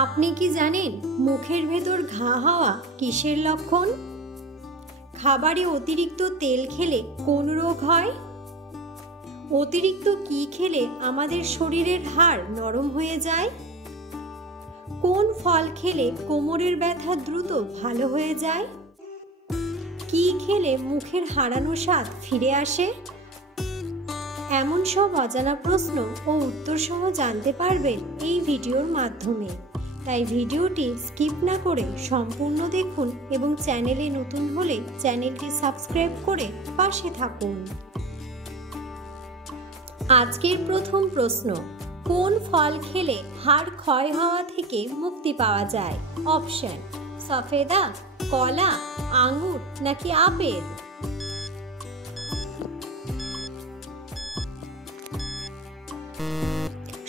আপনি কি জানেন মুখের ভেতর ঘা হওয়া কিসের লক্ষণ? খাবারে অতিরিক্ত তেল খেলে কোন রোগ হয়? অতিরিক্ত কি খেলে আমাদের শরীরের হাড় নরম হয়ে যায়? কোন ফল খেলে কোমরের ব্যথা দ্রুত ভালো হয়ে যায়? কি খেলে মুখের হারানো স্বাদ ফিরে আসে? এমন সব অজানা প্রশ্ন ও উত্তর সহ জানতে পারবেন এই ভিডিওর মাধ্যমে। তাই ভিডিওটি স্কিপ না করে সম্পূর্ণ দেখুন এবং চ্যানেলে নতুন হলে চ্যানেলটি সাবস্ক্রাইব করে পাশে থাকুন। আজকের প্রথম প্রশ্ন, কোন ফল খেলে হাড় ক্ষয় হওয়া থেকে মুক্তি পাওয়া যায়? অপশন: সফেদা, কলা, আঙ্গুর নাকি আপেল?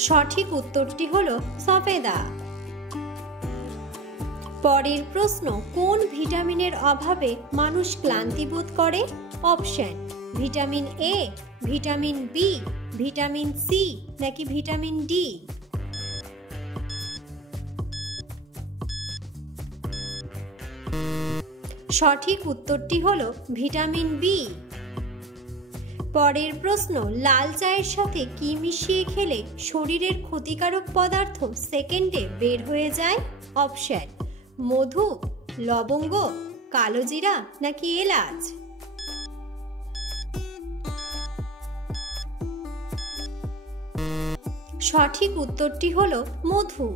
সঠিক উত্তরটি হলো সফেদা। পরের প্রশ্ন, কোন ভিটামিনের অভাবে মানুষ ক্লান্তি বোধ করে? Option: vitamin A, vitamin B, vitamin C নাকি ভিটামিন ডি? সঠিক উত্তরটি হলো ভিটামিন বি। পরের প্রশ্ন, লাল চায়ের সাথে কি মিশিয়ে খেলে শরীরের ক্ষতিকারক পদার্থ সেকেন্ডে বের হয়ে যায়? অপশন: মধু, লবঙ্গ, কালোজিরা নাকি এলাচ? সঠিক উত্তরটি হলো মধু।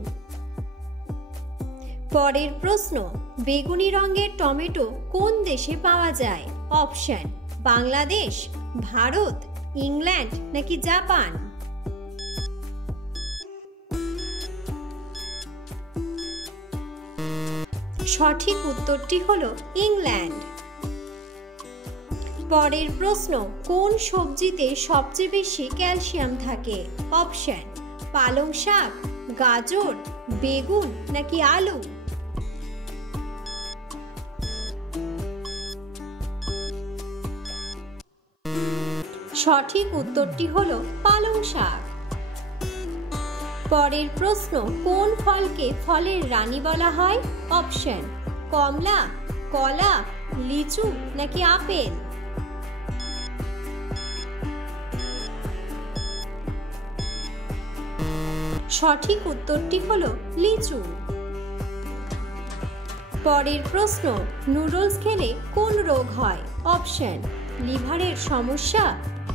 পরের প্রশ্ন, বেগুনি রঙের টমেটো কোন দেশে পাওয়া যায়? অপশন: বাংলাদেশ, ভারত, ইংল্যান্ড নাকি জাপান? সঠিক উত্তরটি হলো ইংল্যান্ড। পরের প্রশ্ন, কোন সবজিতে সবচেয়ে বেশি ক্যালসিয়াম থাকে? অপশন: পালং শাক, গাজর, বেগুন নাকি আলু? সঠিক উত্তরটি হলো পালং শাক। পরের প্রশ্ন, কোন ফলকে ফলের রানী বলা হয়? অপশন: কমলা, কলা, লিচু নাকি আপেল? সঠিক উত্তরটি হলো লিচু। পরের প্রশ্ন, নুডলস খেলে কোন রোগ হয়? অপশন: লিভারের সমস্যা,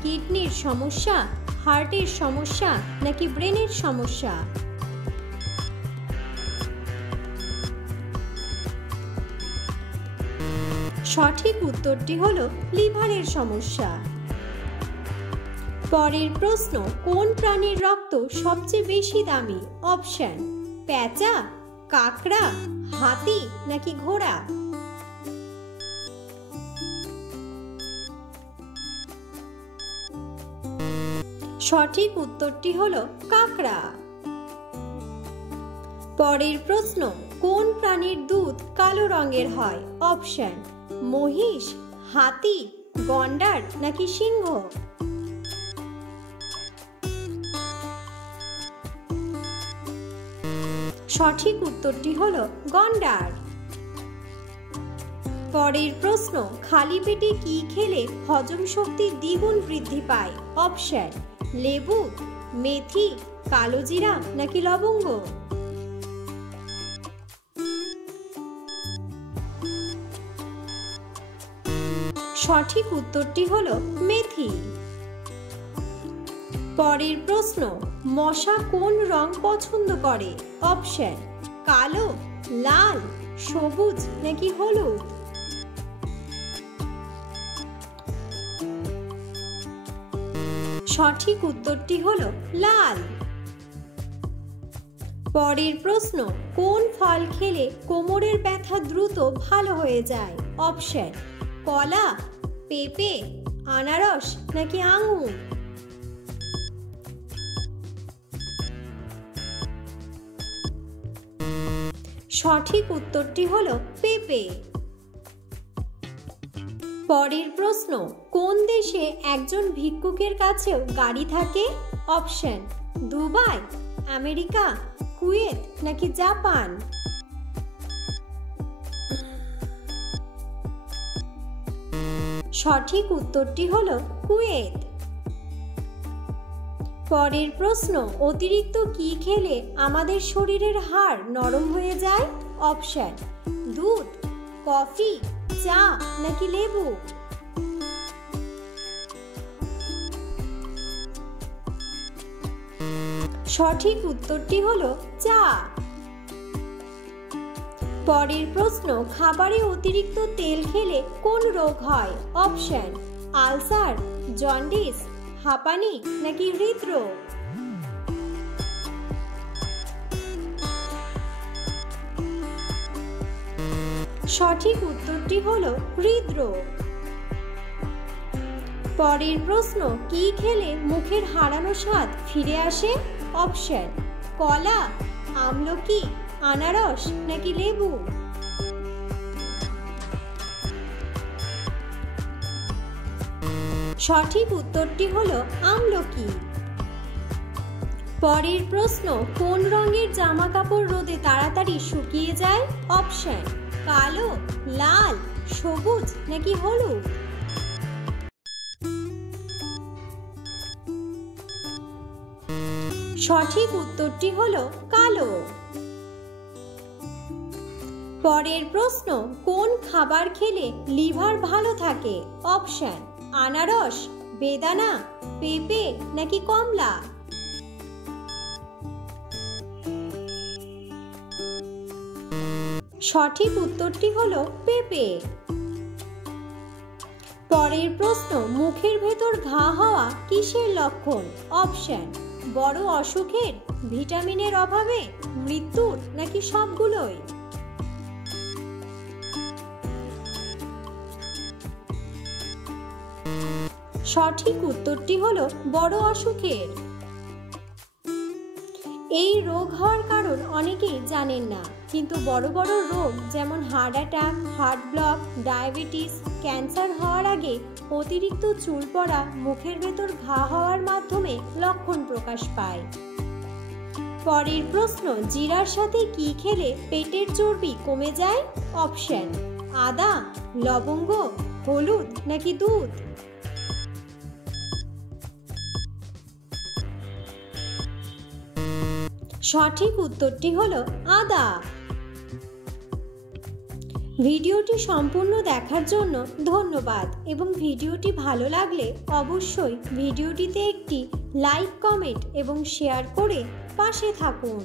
কিডনির সমস্যা, হার্টের সমস্যা নাকি ব্রেনের সমস্যা? সঠিক উত্তরটি হলো লিভারের সমস্যা। পরের প্রশ্ন, কোন প্রাণীর রক্ত সবচেয়ে বেশি দামি? অপশন: পেঁচা, কাকড়া, হাতি নাকি ঘোড়া? সঠিক উত্তরটি হলো কাকড়া। পরের প্রশ্ন, কোন প্রাণীর দুধ কালো রঙের হয়? অপশন: মহিষ, হাতি, গন্ডার নাকি সিংহ? সঠিক উত্তরটি হলো গন্ডার। পরের প্রশ্ন, খালি পেটে কি খেলে হজম শক্তি দ্বিগুণ বৃদ্ধি পায়? অপশন: লেবু, মেথি, কালোজিরা নাকি লবঙ্গ? সঠিক উত্তরটি হলো মেথি। পরের প্রশ্ন, মশা কোন রং পছন্দ করে? অপশন: কালো, লাল, সবুজ নাকি হলুদ? সঠিক উত্তরটি হলো লাল। পরের প্রশ্ন, কোন ফল খেলে কোমরের ব্যথা দ্রুত ভালো হয়ে যায়? অপশন: কলা, পেঁপে, আনারস নাকি আঙুর? সঠিক উত্তরটি হলো পেঁপে। পরের প্রশ্ন, কোন দেশে একজন ভিক্ষুকের কাছেও গাড়ি থাকে? অপশন: দুবাই, আমেরিকা, কুয়েত নাকি জাপান? সঠিক উত্তরটি হলো কুয়েত। পরের প্রশ্ন, অতিরিক্ত কি খেলে আমাদের শরীরের হাড় নরম হয়ে যায়? অপশন: দুধ, কফি, চা নাকি লেবু? সঠিক উত্তরটি হলো চা। পরের প্রশ্ন, খাবারে অতিরিক্ত তেল খেলে কোন রোগ হয়? অপশন: আলসার, জন্ডিস, হাঁপানি নাকি হৃদরোগ? সঠিক উত্তরটি হলো হৃদরোগ। পরের প্রশ্ন, কি খেলে মুখের হারানো স্বাদ ফিরে আসে? অপশন: কলা, আমলকি, আনারস নাকি লেবু? সঠিক উত্তরটি হলো আমলকি। পরের প্রশ্ন, কোন রঙের জামা কাপড় রোদে তাড়াতাড়ি শুকিয়ে যায়? অপশন: কালো, লাল, সবুজ নাকি হলুদ? সঠিক উত্তরটি হলো কালো। পরের প্রশ্ন, কোন খাবার খেলে লিভার ভালো থাকে? অপশন: আনারস, বেদানা, পেঁপে নাকি কমলা? সঠিক উত্তরটি হলো পেঁপে। পরের প্রশ্ন, মুখের ভেতর ঘা হওয়া কিসের লক্ষণ? অপশন: বড় অসুখের, ভিটামিনের অভাবে, মৃত্যুর নাকি সবগুলোই? সঠিক উত্তরটি হলো বড় অসুখের। এই রোগ হওয়ার কারণ অনেকেই জানেন না, কিন্তু বড় বড় রোগ যেমন heart attack, heart block, diabetes, cancer হওয়ার আগে অতিরিক্ত চুল পড়া, মুখের ভেতর ঘা হওয়ার মাধ্যমে লক্ষণ প্রকাশ পায়। পরের প্রশ্ন, জিরার সাথে কি খেলে পেটের চর্বি কমে যায়? অপশন: আদা, লবঙ্গ, হলুদ নাকি দুধ? সঠিক উত্তরটি হলো আদা। ভিডিওটি সম্পূর্ণ দেখার জন্য ধন্যবাদ এবং ভিডিওটি ভালো লাগলে অবশ্যই ভিডিওটিতে একটি লাইক, কমেন্ট এবং শেয়ার করে পাশে থাকুন।